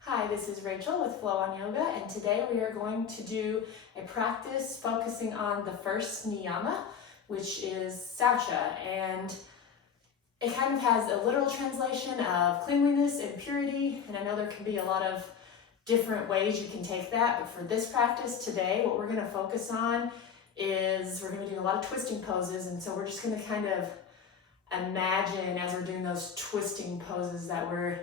Hi, this is Rachel with Flow on Yoga, and today we are going to do a practice focusing on the first niyama, which is Saucha, and it kind of has a literal translation of cleanliness and purity, and I know there can be a lot of different ways you can take that, but for this practice today, what we're going to focus on is we're going to do a lot of twisting poses, and so we're just going to kind of imagine as we're doing those twisting poses that we're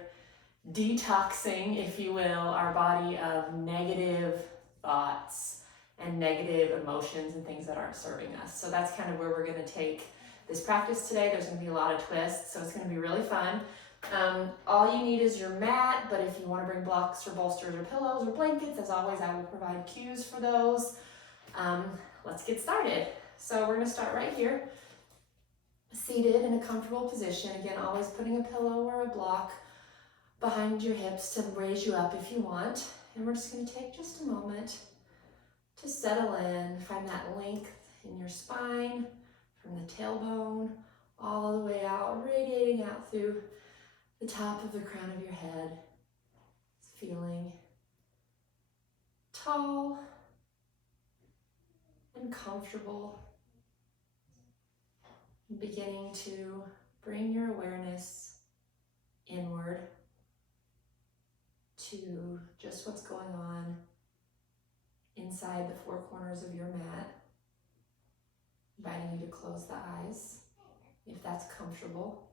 detoxing, if you will, our body of negative thoughts and negative emotions and things that aren't serving us. So that's kind of where we're going to take this practice today. There's going to be a lot of twists, so it's going to be really fun. All you need is your mat, but if you want to bring blocks or bolsters or pillows or blankets, as always, I will provide cues for those. Let's get started. So we're going to start right here, seated in a comfortable position. Again, always putting a pillow or a block behind your hips to raise you up if you want. And we're just going to take just a moment to settle in, find that length in your spine from the tailbone all the way out, radiating out through the top of the crown of your head. Feeling tall and comfortable. Beginning to bring your awareness inward to just what's going on inside the four corners of your mat. Inviting you to close the eyes if that's comfortable.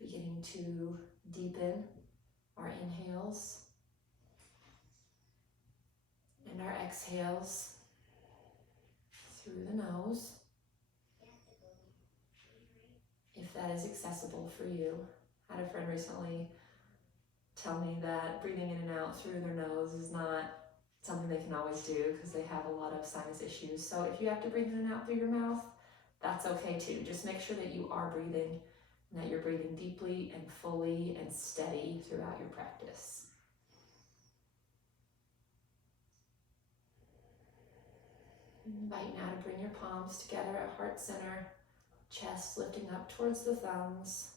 Beginning to deepen our inhales and our exhales through the nose, if that is accessible for you. I had a friend recently tell me that breathing in and out through their nose is not something they can always do because they have a lot of sinus issues. So if you have to breathe in and out through your mouth, that's okay too. Just make sure that you are breathing and that you're breathing deeply and fully and steady throughout your practice. Invite now to bring your palms together at heart center, chest lifting up towards the thumbs.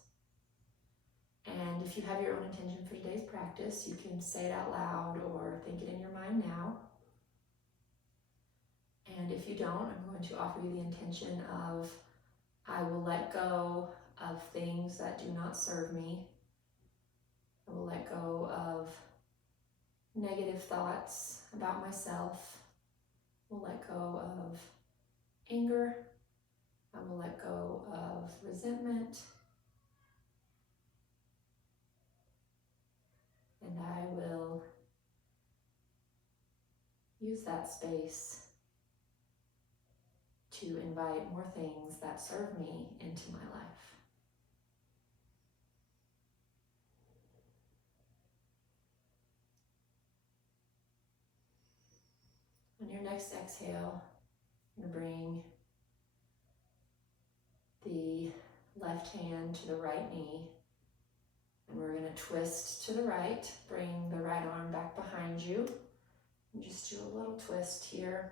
And if you have your own intention for today's practice, you can say it out loud or think it in your mind now. And if you don't, I'm going to offer you the intention of, I will let go of things that do not serve me. I will let go of negative thoughts about myself. I will let go of anger. I will let go of resentment. And I will use that space to invite more things that serve me into my life. On your next exhale, I'm going to bring the left hand to the right knee, and we're going to twist to the right. Bring the right arm back behind you, and just do a little twist here.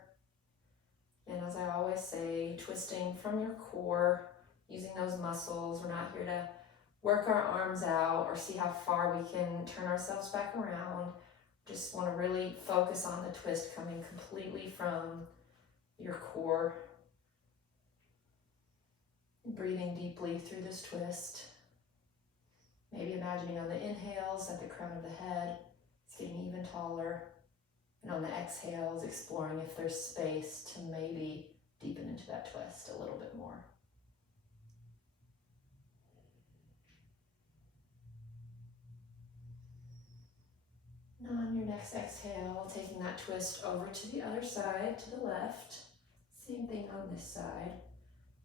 And as I always say, twisting from your core, using those muscles. We're not here to work our arms out or see how far we can turn ourselves back around. Just want to really focus on the twist coming completely from your core. Breathing deeply through this twist. Maybe imagining on the inhales that the crown of the head is getting even taller. And on the exhales, exploring if there's space to maybe deepen into that twist a little bit more. And on your next exhale, taking that twist over to the other side, to the left. Same thing on this side.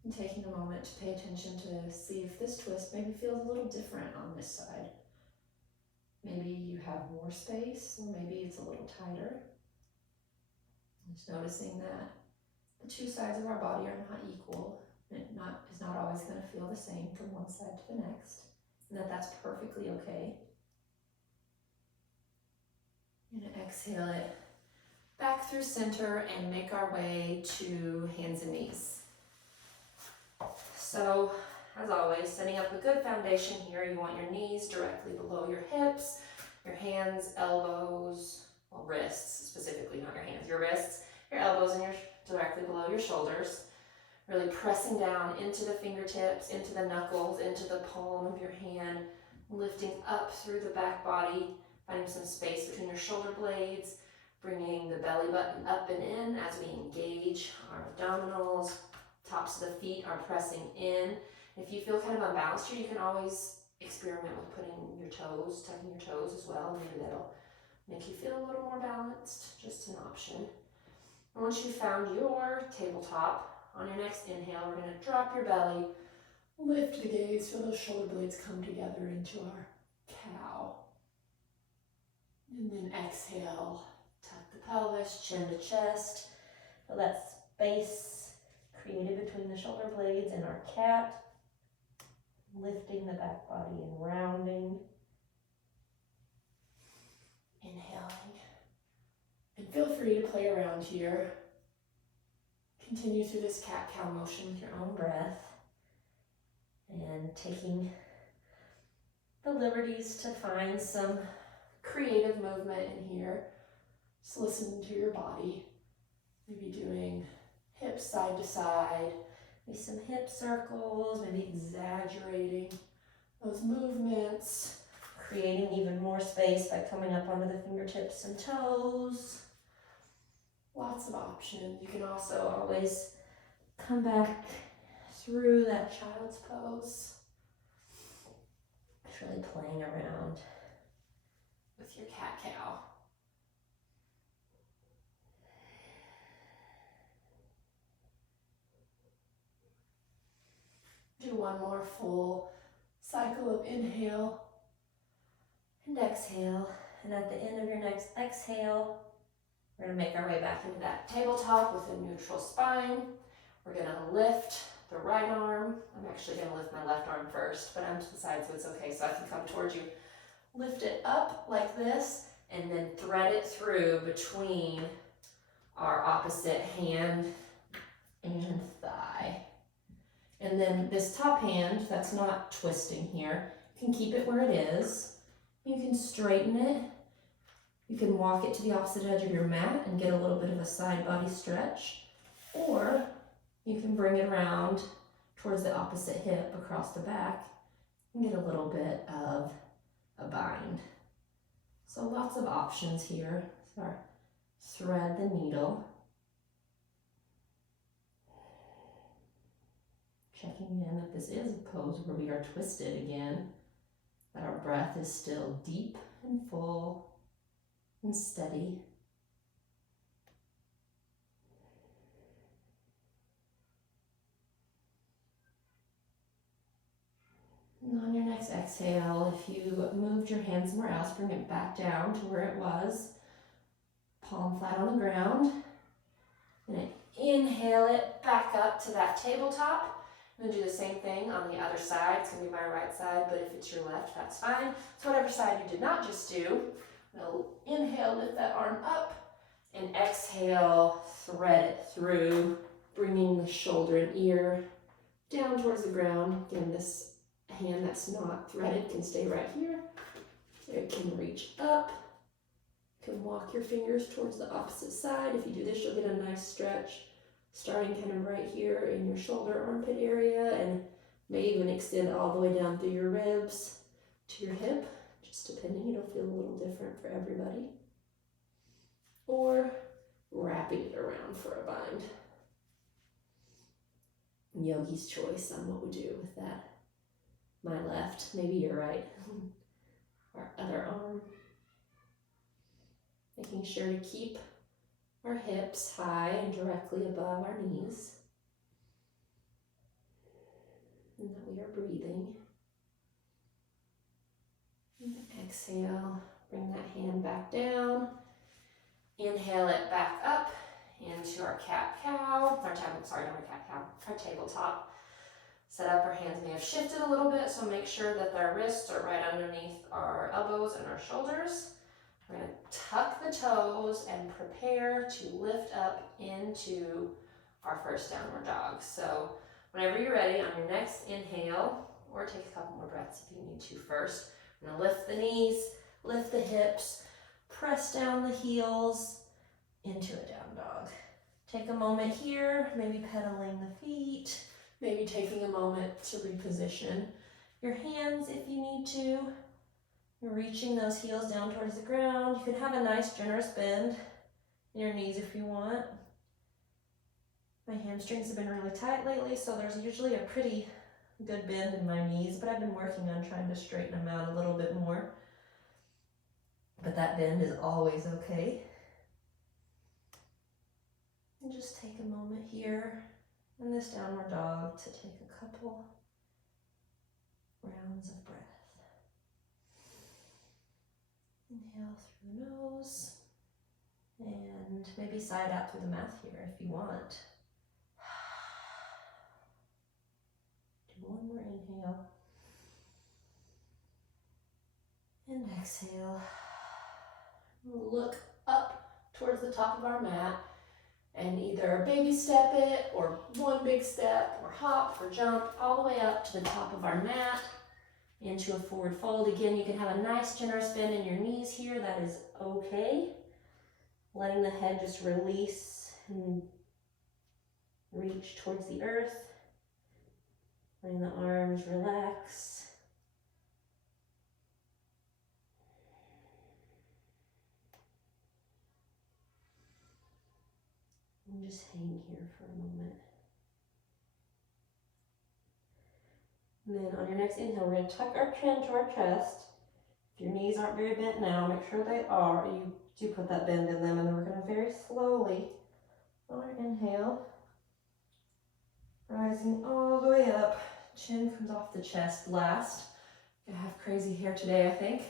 And taking a moment to pay attention to see if this twist maybe feels a little different on this side. Maybe you have more space, or maybe it's a little tighter. Just noticing that the two sides of our body are not equal. It is not always going to feel the same from one side to the next, and that's perfectly okay. I'm going to exhale it back through center and make our way to hands and knees. So, as always, setting up a good foundation here. You want your knees directly below your hips. your hands, elbows, well, wrists specifically, not your hands, your wrists, your elbows, and directly below your shoulders. Really pressing down into the fingertips, into the knuckles, into the palm of your hand, lifting up through the back body, finding some space between your shoulder blades, bringing the belly button up and in as we engage our abdominals. Tops of the feet are pressing in. If you feel kind of unbalanced here, you can always experiment with putting your toes, tucking your toes as well. Maybe that'll make you feel a little more balanced, just an option. And once you've found your tabletop, on your next inhale, we're going to drop your belly, lift the gaze, feel those shoulder blades come together into our cow. And then exhale, tuck the pelvis, chin to chest. Feel that space created between the shoulder blades and our cat. Lifting the back body and rounding. Inhaling. And feel free to play around here. Continue through this cat-cow motion with your own breath. And taking the liberties to find some creative movement in here. Just listen to your body. Maybe doing hips side to side. Maybe some hip circles, maybe exaggerating those movements. Creating even more space by coming up onto the fingertips and toes. Lots of options. You can also always come back through that child's pose. Just really playing around with your cat-cow. Do one more full cycle of inhale and exhale. And at the end of your next exhale, we're going to make our way back into that tabletop with a neutral spine. We're going to lift the right arm. I'm actually going to lift my left arm first, but I'm to the side so it's okay, so I can come towards you. Lift it up like this, and then thread it through between our opposite hand and thigh. And then this top hand, that's not twisting here, you can keep it where it is. You can straighten it. You can walk it to the opposite edge of your mat and get a little bit of a side body stretch. Or you can bring it around towards the opposite hip across the back and get a little bit of a bind. So lots of options here. So thread the needle. Checking in that this is a pose where we are twisted again, that our breath is still deep and full and steady. And on your next exhale, if you moved your hand somewhere else, bring it back down to where it was. Palm flat on the ground. And then inhale it back up to that tabletop. I'm going to do the same thing on the other side. It's going to be my right side, but if it's your left, that's fine. So whatever side you did not just do, we'll inhale, lift that arm up, and exhale, thread it through, bringing the shoulder and ear down towards the ground. Again, this hand that's not threaded can stay right here. It can reach up. You can walk your fingers towards the opposite side. If you do this, you'll get a nice stretch, starting kind of right here in your shoulder armpit area, and may even extend all the way down through your ribs to your hip. Just depending, it'll feel a little different for everybody. Or wrapping it around for a bind. Yogi's choice on what we do with that. My left, maybe your right. Our other arm. Making sure to keep our hips high and directly above our knees. And that we are breathing. And exhale, bring that hand back down. Inhale it back up into our cat-cow. Not our cat-cow, our tabletop. Set up, our hands may have shifted a little bit, so make sure that our wrists are right underneath our elbows and our shoulders. We're going to tuck the toes and prepare to lift up into our first downward dog. So whenever you're ready, on your next inhale, or take a couple more breaths if you need to first, we're going to lift the knees, Lift the hips, press down the heels into a down dog. Take a moment here, maybe pedaling the feet, Maybe taking a moment to reposition. your hands if you need to. You're reaching those heels down towards the ground. You can have a nice generous bend in your knees if you want. My hamstrings have been really tight lately, so there's usually a pretty good bend in my knees, but I've been working on trying to straighten them out a little bit more. But that bend is always okay. And just take a moment here in this downward dog to take a couple rounds of breath. Inhale through the nose, and maybe side out through the mouth here if you want. Do one more inhale, and exhale. Look up towards the top of our mat and either baby step it, or one big step, or hop or jump all the way up to the top of our mat into a forward fold. Again, you can have a nice generous bend in your knees here. That is okay. Letting the head just release and reach towards the earth. Letting the arms relax. And just hang here for a moment. And then on your next inhale, we're going to tuck our chin to our chest. If your knees aren't very bent now, make sure they are. You do put that bend in them, and then we're going to very slowly, on our inhale, rising all the way up. Chin comes off the chest last. I have crazy hair today, I think.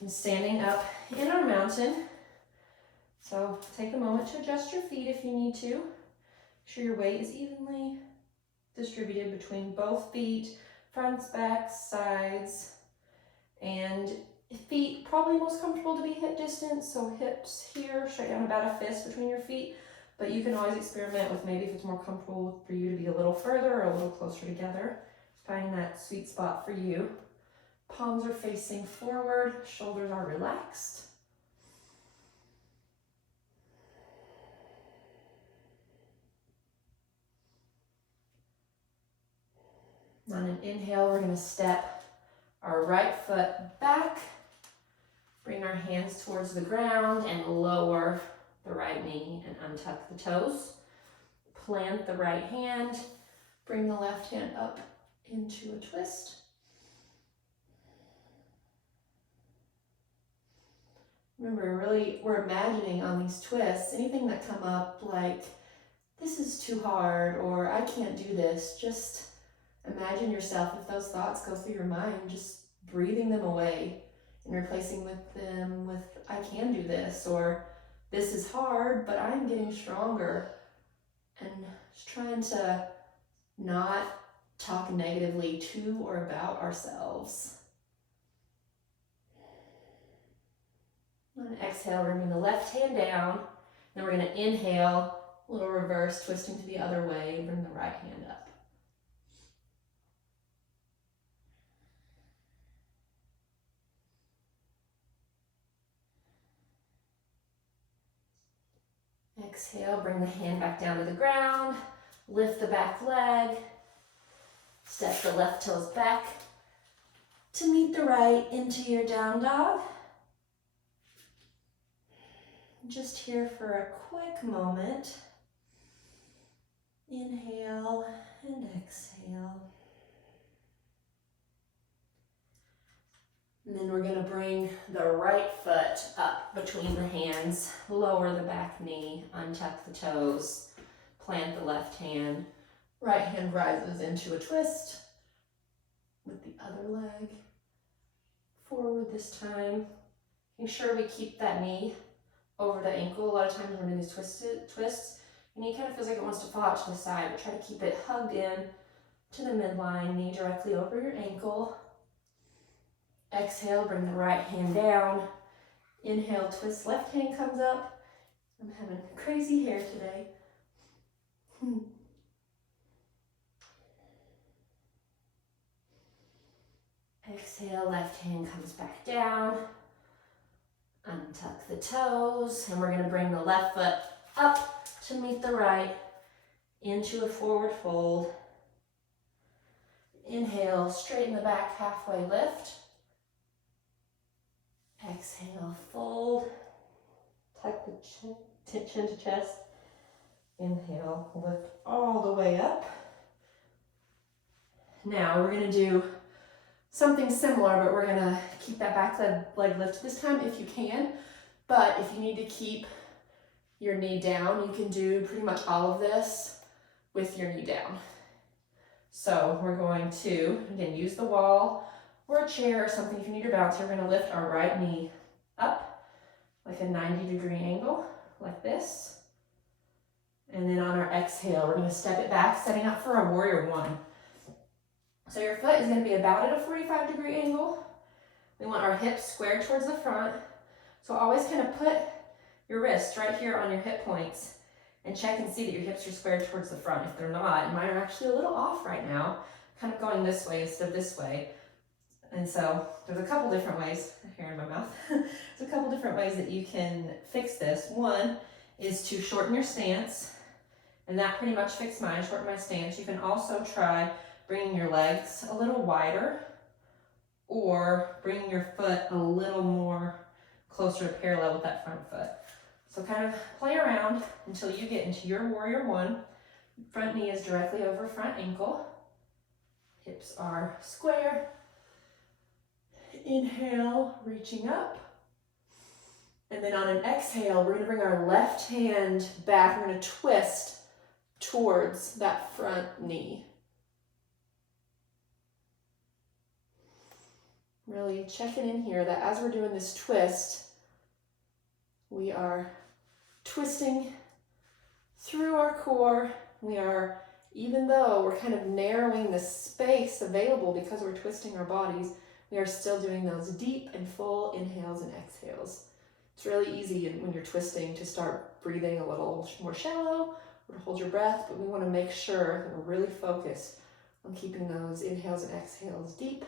And standing up in our mountain. So take a moment to adjust your feet if you need to. Make sure your weight is evenly distributed between both feet, fronts, backs, sides, and feet probably most comfortable to be hip distance. So hips here, straight down about a fist between your feet. But you can always experiment with maybe if it's more comfortable for you to be a little further or a little closer together. Just find that sweet spot for you. Palms are facing forward, shoulders are relaxed. On an inhale, we're going to step our right foot back, bring our hands towards the ground and lower the right knee and untuck the toes. Plant the right hand, bring the left hand up into a twist. Remember, really, we're imagining on these twists, anything that come up like, this is too hard, or I can't do this, just imagine yourself, if those thoughts go through your mind, just breathing them away and replacing them with, I can do this, or this is hard, but I'm getting stronger. And just trying to not talk negatively to or about ourselves. On an exhale, we're going to bring the left hand down. Then we're going to inhale, a little reverse, twisting to the other way, bring the right hand up. Exhale, bring the hand back down to the ground, lift the back leg, step the left toes back to meet the right into your down dog. Just here for a quick moment. Inhale and exhale. And then we're going to bring the right foot up between the hands, lower the back knee, untuck the toes, plant the left hand. Right hand rises into a twist with the other leg. Forward this time. Make sure we keep that knee over the ankle. A lot of times when we're doing these twists, your knee kind of feels like it wants to fall out to the side, but try to keep it hugged in to the midline, knee directly over your ankle. Exhale, bring the right hand down. Inhale, twist, left hand comes up. I'm having crazy hair today. Exhale, left hand comes back down. Untuck the toes, and we're going to bring the left foot up to meet the right into a forward fold. Inhale, straighten the back, halfway lift. Exhale, fold. Tuck the chin to chest. Inhale, lift all the way up. Now we're going to do something similar, but we're going to keep that back leg lift this time if you can. But if you need to keep your knee down, you can do pretty much all of this with your knee down. So we're going to, again, use the wall or a chair or something if you need your balance. We're going to lift our right knee up like a 90-degree angle, like this. And then on our exhale, we're going to step it back, setting up for a warrior one. So your foot is going to be about at a 45-degree angle. We want our hips squared towards the front. So always kind of put your wrists right here on your hip points and check and see that your hips are squared towards the front. If they're not, and mine are actually a little off right now, kind of going this way instead of this way. And so there's a couple different ways, hair in my mouth, there's a couple different ways that you can fix this. One is to shorten your stance, and that pretty much fixed mine, shorten my stance. You can also try bringing your legs a little wider or bringing your foot a little more closer to parallel with that front foot. So kind of play around until you get into your warrior one. Front knee is directly over front ankle. Hips are square. Inhale, reaching up. And then on an exhale, we're going to bring our left hand back. We're going to twist towards that front knee. Really checking in here that as we're doing this twist, we are twisting through our core. We are, even though we're kind of narrowing the space available because we're twisting our bodies, we are still doing those deep and full inhales and exhales. It's really easy when you're twisting to start breathing a little more shallow or to hold your breath, but we want to make sure that we're really focused on keeping those inhales and exhales deep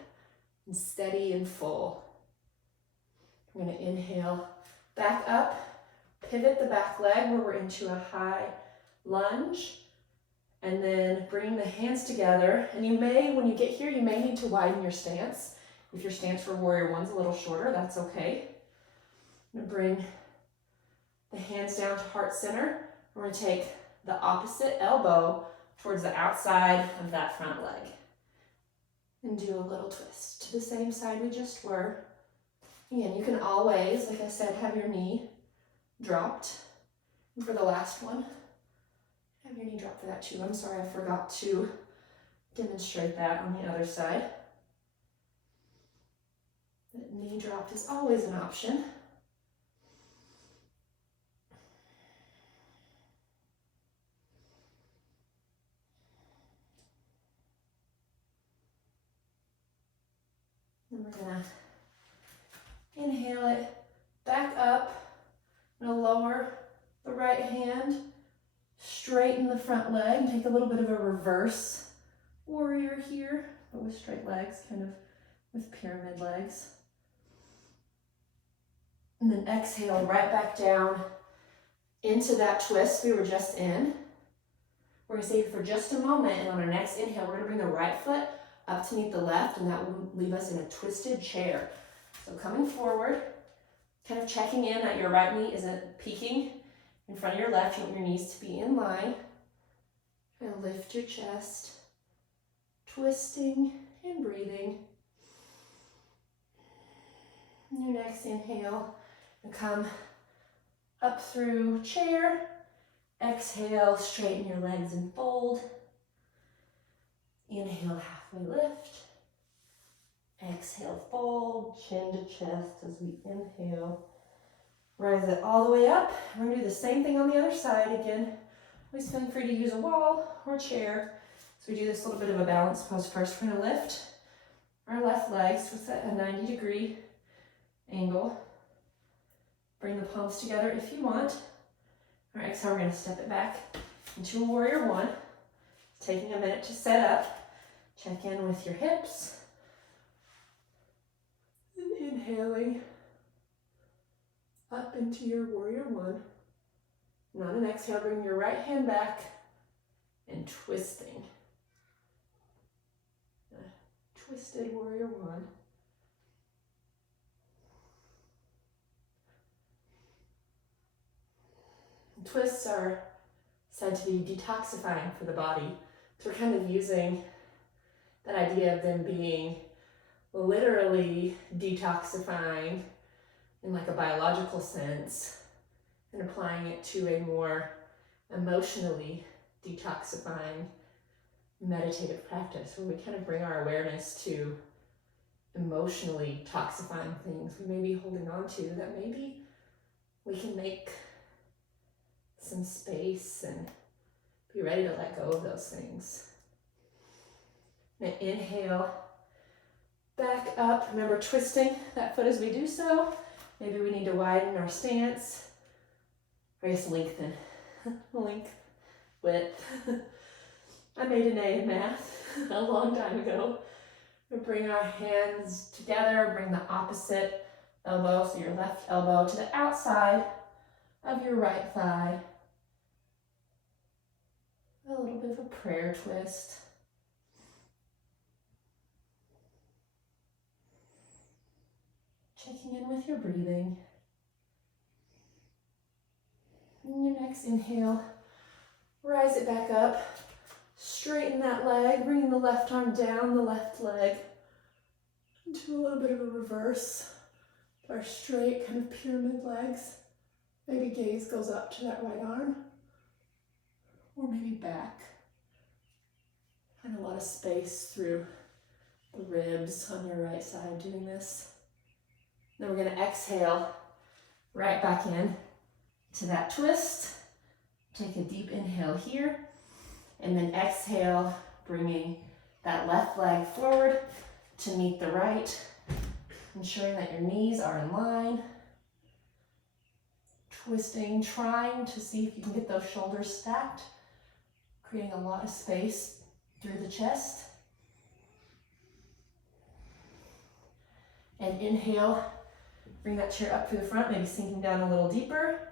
and steady and full. We're going to inhale back up, pivot the back leg where we're into a high lunge, and then bring the hands together. And you may, when you get here, you may need to widen your stance. If your stance for warrior one's a little shorter, that's okay. I'm going to bring the hands down to heart center. We're going to take the opposite elbow towards the outside of that front leg. And do a little twist to the same side we just were. Again, you can always, like I said, have your knee dropped. And for the last one, have your knee dropped for that too. I'm sorry, I forgot to demonstrate that on the other side. That knee dropped is always an option. And we're gonna inhale it back up. I'm gonna lower the right hand, straighten the front leg, and take a little bit of a reverse warrior here, but with straight legs, kind of with pyramid legs. And then exhale right back down into that twist we were just in. We're gonna stay here for just a moment, and on our next inhale, we're gonna bring the right foot up to meet the left, and that will leave us in a twisted chair. So coming forward, kind of checking in that your right knee isn't peeking in front of your left. You want your knees to be in line. And lift your chest, twisting and breathing. And your next inhale, and come up through chair. Exhale, straighten your legs and fold. Inhale, halfway lift. Exhale, fold, chin to chest as we inhale. Rise it all the way up. We're gonna do the same thing on the other side. Again, always feeling free to use a wall or chair. So we do this little bit of a balance pose first. We're gonna lift our left legs with a 90-degree angle. Bring the palms together if you want. All right, exhale, we're gonna step it back into a warrior one. Taking a minute to set up. Check in with your hips. And inhaling. up into your warrior one. And on an exhale, bring your right hand back and twisting. Twisted warrior one. And twists are said to be detoxifying for the body. So we're kind of using that idea of them being literally detoxifying in like a biological sense and applying it to a more emotionally detoxifying meditative practice where we kind of bring our awareness to emotionally toxifying things we may be holding on to that maybe we can make some space and be ready to let go of those things. And inhale, back up. Remember twisting that foot as we do so. Maybe we need to widen our stance. Or I guess lengthen. Width. I made an A in math a long time ago. We bring our hands together, bring the opposite elbow, so your left elbow to the outside of your right thigh. A little bit of a prayer twist. Checking in with your breathing. And your next inhale, rise it back up. Straighten that leg, bringing the left arm down the left leg into a little bit of a reverse. Our straight kind of pyramid legs. Maybe gaze goes up to that right arm. Or maybe back. Find a lot of space through the ribs on your right side doing this. Then we're going to exhale right back in to that twist. Take a deep inhale here. And then exhale, bringing that left leg forward to meet the right. Ensuring that your knees are in line. Twisting, trying to see if you can get those shoulders stacked. Creating a lot of space through the chest. And inhale, bring that chair up through the front, maybe sinking down a little deeper.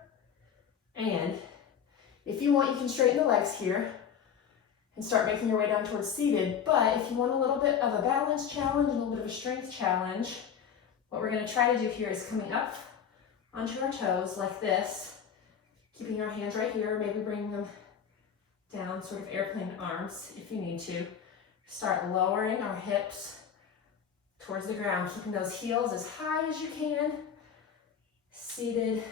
And if you want, you can straighten the legs here and start making your way down towards seated. But if you want a little bit of a balance challenge, a little bit of a strength challenge, what we're going to try to do here is coming up onto our toes like this, keeping our hands right here, maybe bringing them down, sort of airplane arms if you need to. Start lowering our hips towards the ground, keeping those heels as high as you can, seated,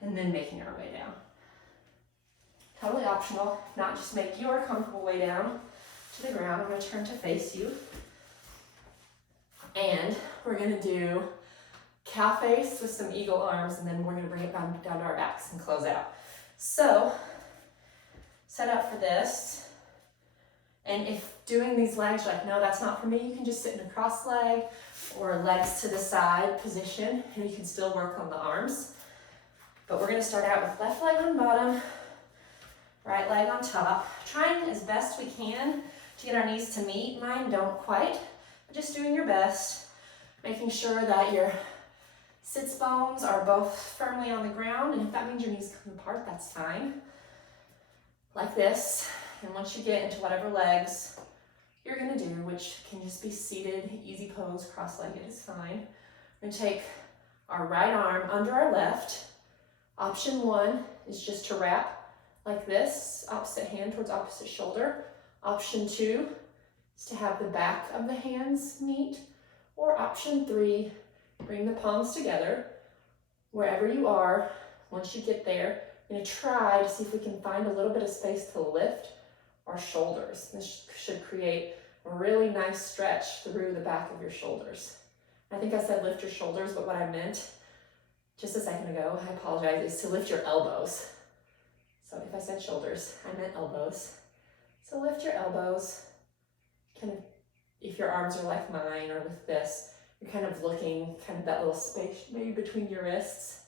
and then making our way down. Totally optional. If not, just make your comfortable way down to the ground. I'm going to turn to face you. And we're going to do cow face with some eagle arms, and then we're going to bring it down to our backs and close out. So, set up for this. And if doing these legs, you're like, no, that's not for me, you can just sit in a cross leg or legs to the side position, and you can still work on the arms. But we're going to start out with left leg on bottom, right leg on top, trying as best we can to get our knees to meet. Mine don't quite, but just doing your best, making sure that your sits bones are both firmly on the ground, and if that means your knees come apart, that's fine. Like this, and once you get into whatever legs you're gonna do, which can just be seated, easy pose, cross-legged is fine. We're gonna take our right arm under our left. Option one is just to wrap like this, opposite hand towards opposite shoulder. Option two is to have the back of the hands meet. Or option three, bring the palms together. Wherever you are, once you get there, we're gonna try to see if we can find a little bit of space to lift our shoulders. This should create a really nice stretch through the back of your shoulders. I think I said lift your shoulders, but what I meant just a second ago, I apologize, is to lift your elbows. So if I said shoulders, I meant elbows. So lift your elbows. Kind of, if your arms are like mine or with this, you're kind of looking kind of that little space maybe between your wrists.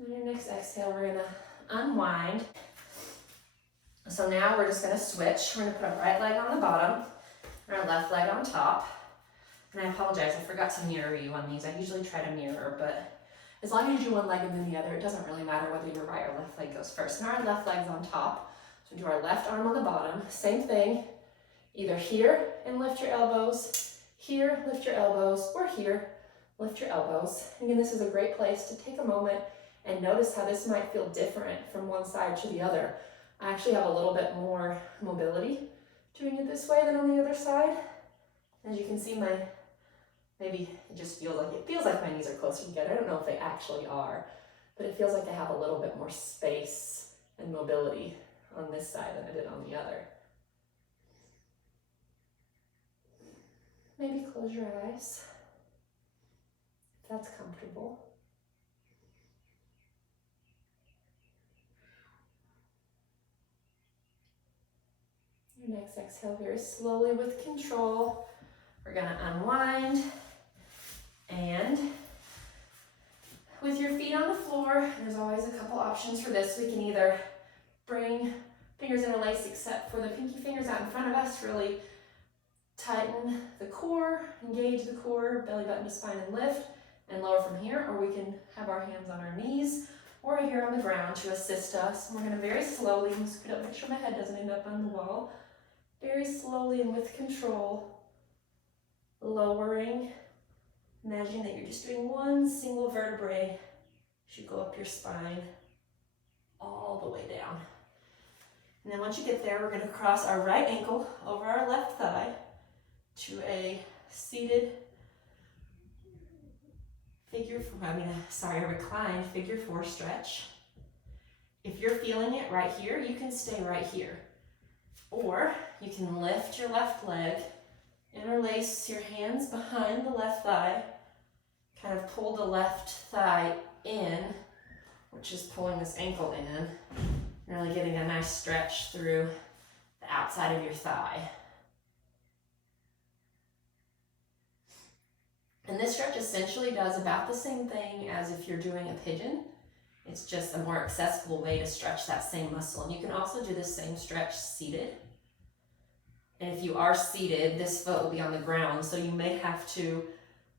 On your next exhale, we're gonna unwind. So now we're just gonna switch. We're gonna put our right leg on the bottom, Our left leg on top. And I apologize, I forgot to mirror you on these. I usually try to mirror, but as long as you do one leg and then the other, it doesn't really matter whether your right or left leg goes first. Now our left leg's on top. So do our left arm on the bottom. Same thing. Either here and lift your elbows, here, lift your elbows, or here, lift your elbows. Again, this is a great place to take a moment and notice how this might feel different from one side to the other. I actually have a little bit more mobility doing it this way than on the other side. As you can see, maybe it just feels like my knees are closer together. I don't know if they actually are, but it feels like I have a little bit more space and mobility on this side than I did on the other. Maybe close your eyes, if that's comfortable. Your next exhale very slowly with control. We're gonna unwind, and with your feet on the floor, there's always a couple options for this. We can either bring fingers interlaced except for the pinky fingers out in front of us, really tighten the core, engage the core, belly button to spine and lift, and lower from here, or we can have our hands on our knees or here on the ground to assist us. And we're gonna very slowly, scoot up, make sure my head doesn't end up on the wall, very slowly and with control, lowering, imagining that you're just doing one single vertebrae as you go up your spine, all the way down. And then once you get there, we're gonna cross our right ankle over our left thigh to a seated reclined figure four stretch. If you're feeling it right here, you can stay right here. Or you can lift your left leg, interlace your hands behind the left thigh, kind of pull the left thigh in, which is pulling this ankle in, really getting a nice stretch through the outside of your thigh. And this stretch essentially does about the same thing as if you're doing a pigeon. It's just a more accessible way to stretch that same muscle. And you can also do the same stretch seated. And if you are seated, this foot will be on the ground, so you may have to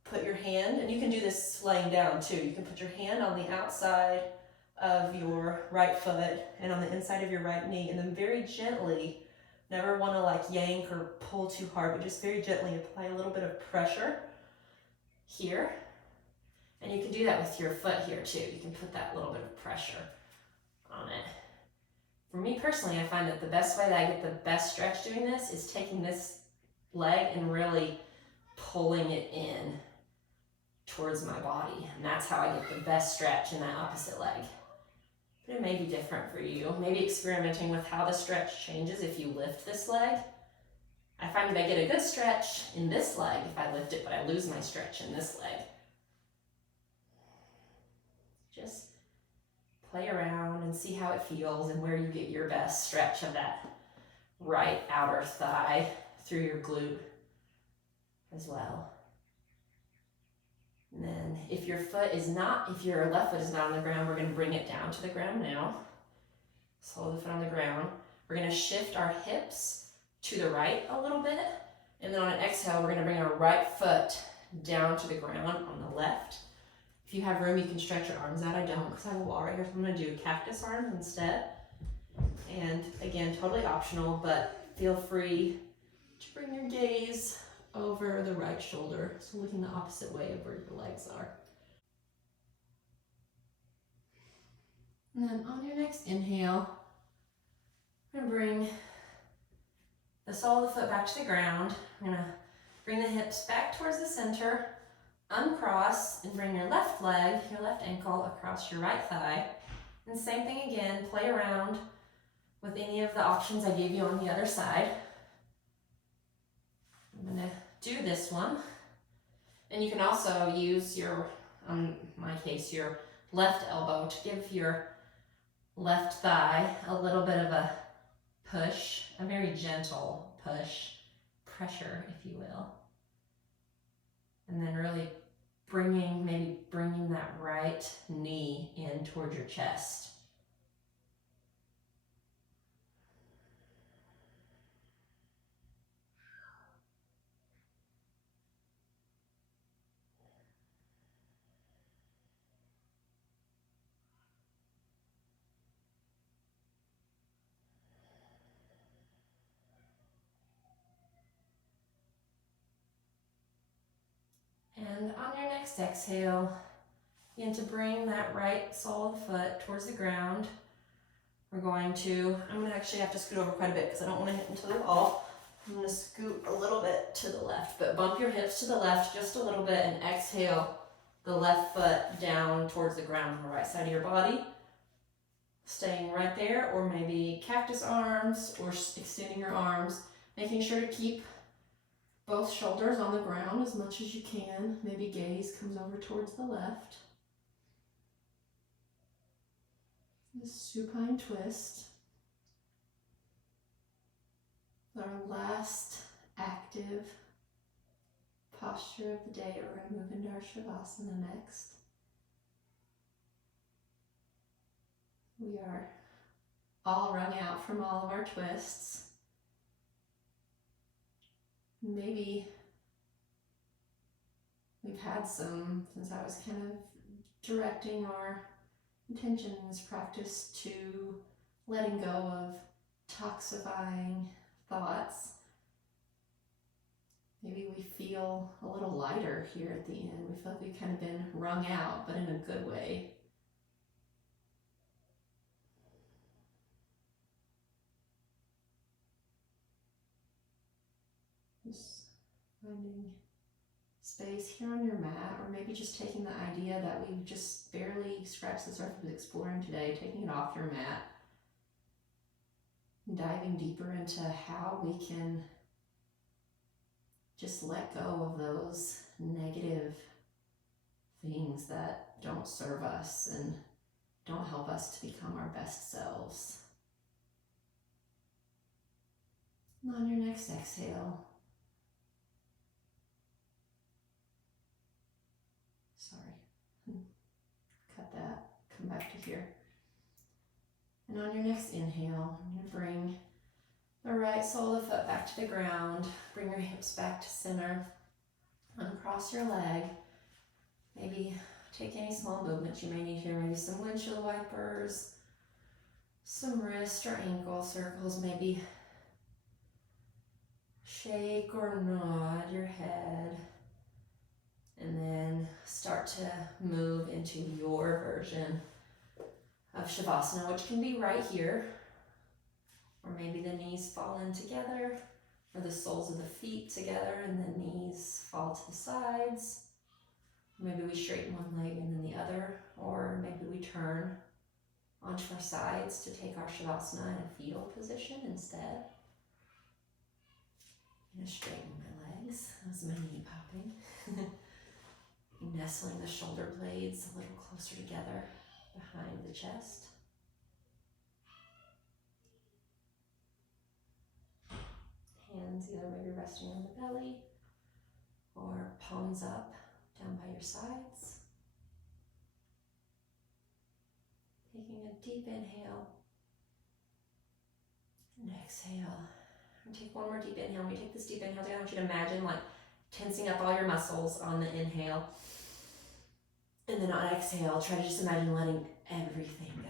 put your hand, and you can do this laying down too. You can put your hand on the outside of your right foot and on the inside of your right knee, and then very gently, never want to like yank or pull too hard, but just very gently apply a little bit of pressure here. And you can do that with your foot here too. You can put that little bit of pressure on it. For me personally, I find that the best way that I get the best stretch doing this is taking this leg and really pulling it in towards my body. And that's how I get the best stretch in that opposite leg. But it may be different for you. Maybe experimenting with how the stretch changes if you lift this leg. I find that I get a good stretch in this leg if I lift it, but I lose my stretch in this leg. Just play around and see how it feels and where you get your best stretch of that right outer thigh through your glute as well. And then if your left foot is not on the ground, we're going to bring it down to the ground now. Slow the foot on the ground. We're going to shift our hips to the right a little bit. And then on an exhale, we're going to bring our right foot down to the ground on the left. If you have room, you can stretch your arms out. I don't, because I have a wall right here, so I'm going to do cactus arms instead. And again, totally optional, but feel free to bring your gaze over the right shoulder, so looking the opposite way of where your legs are. And then on your next inhale, we're going to bring the sole of the foot back to the ground. I'm going to bring the hips back towards the center, uncross, and bring your left leg, your left ankle across your right thigh. And same thing again, play around with any of the options I gave you on the other side. I'm going to do this one. And you can also use your, in my case, your left elbow to give your left thigh a little bit of a push, a very gentle push, pressure, if you will. And then really bringing that right knee in towards your chest. And on your next exhale, begin to bring that right sole of the foot towards the ground. I'm going to actually have to scoot over quite a bit because I don't want to hit into the wall. I'm going to scoot a little bit to the left, but bump your hips to the left just a little bit and exhale the left foot down towards the ground on the right side of your body. Staying right there, or maybe cactus arms, or extending your arms, making sure to keep both shoulders on the ground as much as you can. Maybe gaze comes over towards the left. This supine twist. Our last active posture of the day. We're going to move into our Shavasana next. We are all wrung out from all of our twists. Maybe we've had some, since I was kind of directing our intention in this practice to letting go of toxifying thoughts. Maybe we feel a little lighter here at the end. We feel like we've kind of been wrung out, but in a good way. Just finding space here on your mat, or maybe just taking the idea that we've just barely scratched the surface of exploring today, taking it off your mat, and diving deeper into how we can just let go of those negative things that don't serve us and don't help us to become our best selves. And on your next exhale, cut that, come back to here. And on your next inhale, I'm going to bring the right sole of the foot back to the ground. Bring your hips back to center. Uncross your leg. Maybe take any small movements you may need here. Maybe some windshield wipers, some wrist or ankle circles. Maybe shake or nod your head. And then start to move into your version of Shavasana, which can be right here. Or maybe the knees fall in together, or the soles of the feet together and the knees fall to the sides. Maybe we straighten one leg and then the other, or maybe we turn onto our sides to take our Shavasana in a fetal position instead. I'm gonna straighten my legs. That was my knee popping. Nestling the shoulder blades a little closer together behind the chest. Hands either maybe resting on the belly or palms up down by your sides. Taking a deep inhale and exhale. And take one more deep inhale. When you take this deep inhale down, I want you to imagine like tensing up all your muscles on the inhale. And then on exhale, try to just imagine letting everything go.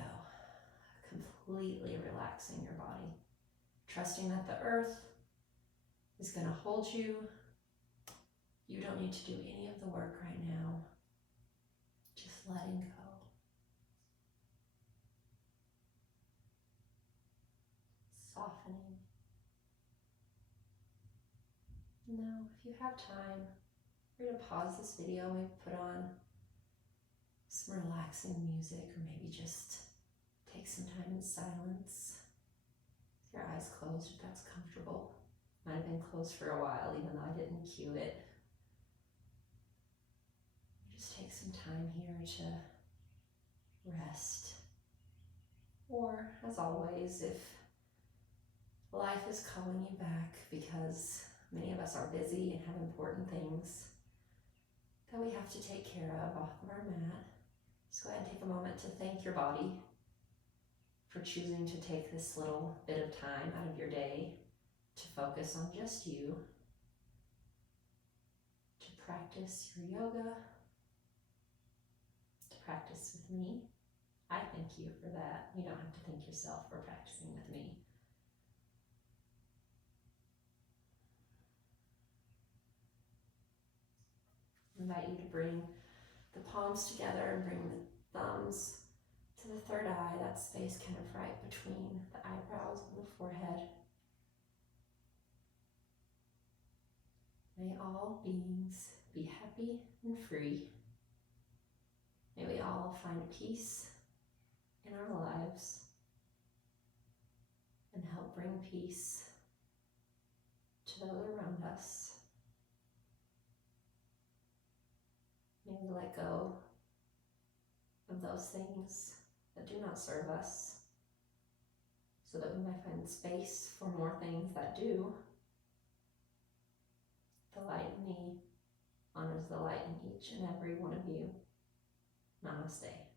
Completely relaxing your body. Trusting that the earth is going to hold you. You don't need to do any of the work right now. Just letting go. Softening. Now, if you have time, you're going to pause this video, maybe put on some relaxing music, or maybe just take some time in silence. Your eyes closed if that's comfortable. Might have been closed for a while, even though I didn't cue it. Just take some time here to rest. Or, as always, if life is calling you back because many of us are busy and have important things that we have to take care of off of our mat, just go ahead and take a moment to thank your body for choosing to take this little bit of time out of your day to focus on just you, to practice your yoga, to practice with me. I thank you for that. You don't have to thank yourself for practicing with me. invite you to bring the palms together and bring the thumbs to the third eye, that space kind of right between the eyebrows and the forehead. May all beings be happy and free. May we all find peace in our lives and help bring peace to those around us. May we let go of those things that do not serve us, so that we might find space for more things that do. The light in me honors the light in each and every one of you. Namaste.